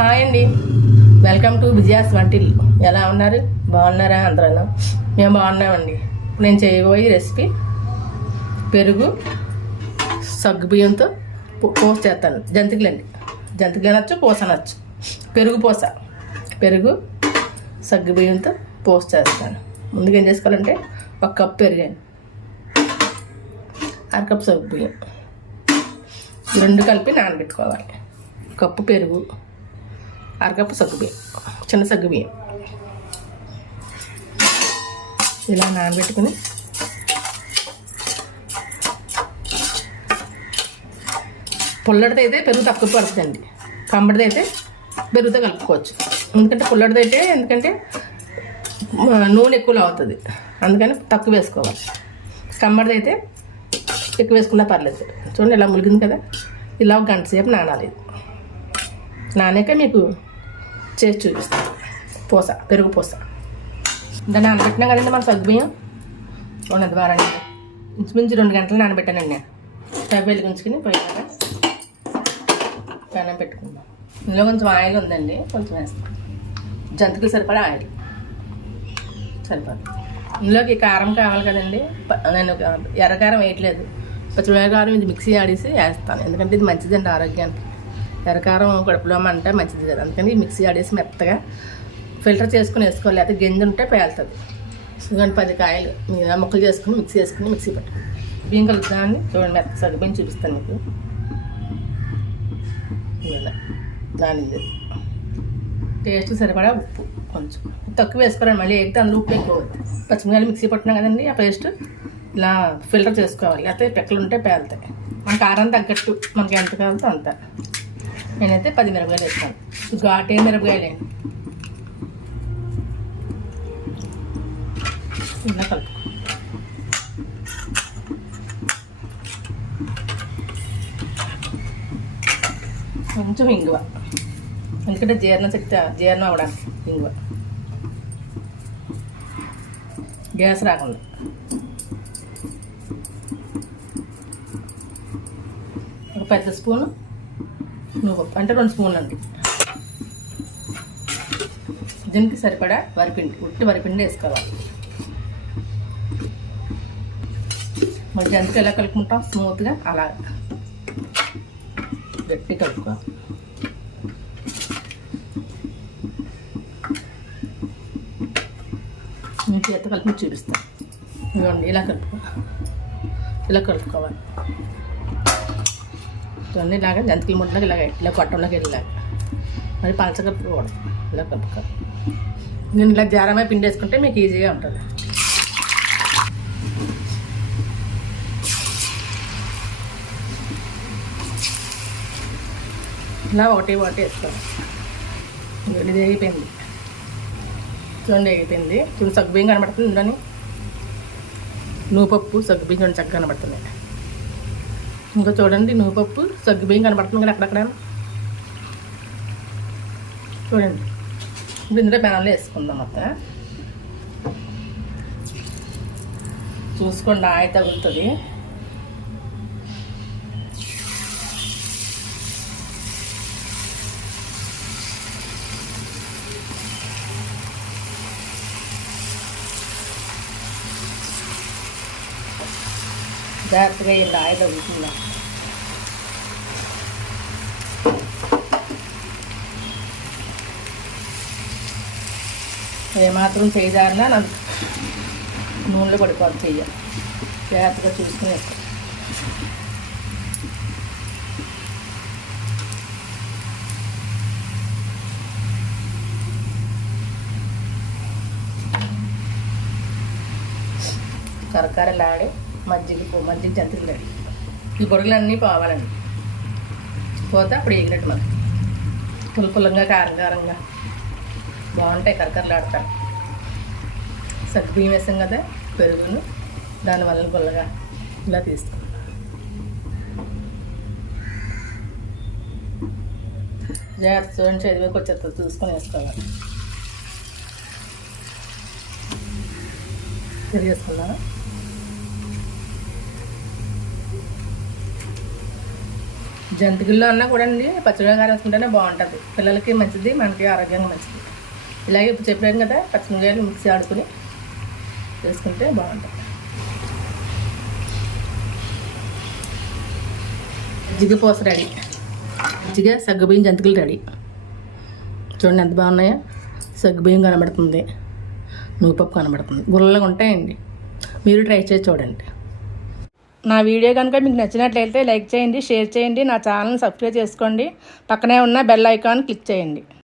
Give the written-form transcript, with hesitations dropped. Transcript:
Hi అండి, welcome to Vijaya's until. ఎలా ఉన్నారు? బాగున్నారా? అందరూ మేము బాగున్నామండి. నేను చేయబోయే రెసిపీ పెరుగు సగ్గుబియ్యంతో పోస్ట్ చేస్తాను. జంతికలు అనొచ్చు, పూస అనొచ్చు. పెరుగు సగ్గుబియ్యంతో పోస్ట్ చేస్తాను. ముందుగా ఏం చేసుకోవాలంటే ఒక కప్పు పెరుగండి, అరకప్పు సగ్గుబియ్యం, రెండు కలిపి నానబెట్టుకోవాలి. కప్పు పెరుగు, అరకప్పు సగ్గుబియ్యం, చిన్న సగ్గుబియ్యం ఇలా నానబెట్టుకుని పుల్లడిది అయితే పెరుగు తక్కువ పడుతుందండి, కమ్మడిది అయితే పెరుగుతో కలుపుకోవచ్చు. ఎందుకంటే నూనె ఎక్కువ అవుతుంది, అందుకని తక్కువ వేసుకోవాలి. కమ్మడిది అయితే ఎక్కువ వేసుకున్నా పర్లేదు. చూడండి ఇలా ములిగింది కదా, ఇలా ఒక గంట సేపు నానాలి. నానాక మీకు చేసి చూపిస్తాను. పెరుగు పూస ఇంకా నానబెట్టినా కదండి మన సగ్గుబియ్యం. ఉన్నది వారండి, ఇంచుమించు 2 గంటలు నానబెట్టానండి. నేను స్టవ్ వెలిగించుకుని పోయాక పెనం పెట్టుకుందాం. ఇందులో కొంచెం ఆయిల్ ఉందండి, కొంచెం వేస్తాం. జంతికలు సరిపడా ఆయిల్ సరిపడా. ఇందులోకి కారం కావాలి కదండి. నేను ఎర్రకారం వేయట్లేదు, పచ్చిమిరపకారం ఇది మిక్సీ ఆడేసి వేస్తాను. ఎందుకంటే ఇది మంచిదండి ఆరోగ్యానికి. ఎర్రకారం కడుపులో అంటే మంచిది కదా, అందుకని మిక్సీ ఆడేసి మెత్తగా ఫిల్టర్ చేసుకుని వేసుకోవాలి. లేకపోతే గింజ ఉంటే పేలుతుంది. చూడండి 10 కాయలు మీద ముక్కలు చేసుకుని మిక్సీ పెట్టుకుని బియ్యం కలుపుతామండి. చూడండి మెత్త సగ్గుబియ్యం చూపిస్తాను మీకు. దాని టేస్ట్ సరిపడా ఉప్పు కొంచెం తక్కువ వేసుకోవాలండి, మళ్ళీ ఎగితే అందులో ఉప్పు ఎక్కువ అవుతుంది. పచ్చిమిరపకాయలు మిక్సీ పట్టినాం కదండి, ఆ పేస్ట్ ఇలా ఫిల్టర్ చేసుకోవాలి. లేకపోతే పెక్కలు ఉంటే పేలుతాయి. మన కారం తగ్గట్టు మనకి ఎంత కావాలో అంత. నేనైతే 10 మిరపకాయలు వేస్తాను, ఘాటే మిరపకాయలేండి. ఇలా కలుపు. కొంచెం ఇంగువ, ఎందుకంటే జీర్ణం అవ్వడానికి ఇంగువ, గ్యాస్ రాకుండా. ఒక పెద్ద స్పూను నువ్వుపప్పు, అంటే 2 స్పూన్లు అండి. దీనికి సరిపడా ఉట్టి వరిపిండి వేసుకోవాలి. మరి జంతికలు ఎలా కలుపుకుంటాం స్మూత్గా, అలా గట్టి కలుపుకోవాలి. మీ చేత కలిపి చూపిస్తాను. ఇవ్వండి, ఇలా కలుపుకోవాలి. చూడండి ఇలాగా జంతికల ముద్దలాగా ఇలా కొట్టంలోకి వెళ్ళాలి. మరి పలచకలుపుకోవడం, ఇలా కలుపుకోవాలి. నేను ఇలా జారమే పిండి వేసుకుంటే మీకు ఈజీగా ఉంటుంది. ఇలా ఒకటి వేసుకోవాలి. ఇది అయిపోయింది. చూడండి అయిపోయింది. చూడండి సగ్గుబియ్యం కనబడుతుంది ఇందులోని. నువ్వుపప్పు సగ్గుబియ్యం చూడండి చక్కగా కనబడుతుంది. ఇంకా చూడండి నువ్వుపప్పు సగ్గుబియ్యం కనబడుతుంది కదా అక్కడక్కడ. చూడండి ఇప్పుడు ఇందులో పెనంలో వేసుకుందాం. మొత్తం చూసుకోండి, ఆయి తగులుతుంది. జాగ్రత్తగా ఇలా ఆయి తగులుతుందా. ఏమాత్రం చేయదారినా నాకు నూనెలో పడిపోతుంది. చెయ్యాలి జాగ్రత్తగా చూసుకుని వేస్తాను. కరకరలాడి మజ్జిగ జంతికలు రెడీ. ఈ బొరుగులన్నీ పోవాలండి. పోతే అప్పుడు వేగినట్టు మనకి పుల్లపుల్లంగా కారంగా బాగుంటాయి, కరకరలాడతారు. సగ్గుబియ్యం వేసాం కదా, పెరుగును దానివల్ల పుల్లగా ఇలా తీస్తాం. జాగ్రత్త చూడండి, చదివేకి వచ్చేస్తుంది చూసుకొని వేసుకోవాలి. తిరిగేసుకున్నాను. జంతికల్లో అన్నా కూడా అండి పచ్చిమిరపకాయలు వేసుకుంటేనే బాగుంటుంది. పిల్లలకి మంచిది, మనకి ఆరోగ్యంగా మంచిది. ఇలాగే ఇప్పుడు చెప్పాను కదా, పచ్చిమిరపకాయలు మిక్సీ ఆడుకుని వేసుకుంటే బాగుంటుంది. మజ్జిగ పూస రెడీ. మజ్జిగ సగ్గుబియ్యం జంతికలు రెడీ. చూడండి ఎంత బాగున్నాయో. సగ్గుబియ్యం కనబడుతుంది, నువ్వుపప్పు కనబడుతుంది, గుల్లగా ఉంటాయండి. మీరు ట్రై చేసి చూడండి. నా వీడియో కనుక మీకు నచ్చినట్లయితే లైక్ చేయండి, షేర్ చేయండి, నా ఛానల్ని సబ్స్క్రైబ్ చేసుకోండి, పక్కనే ఉన్న బెల్ ఐకాన్ క్లిక్ చేయండి.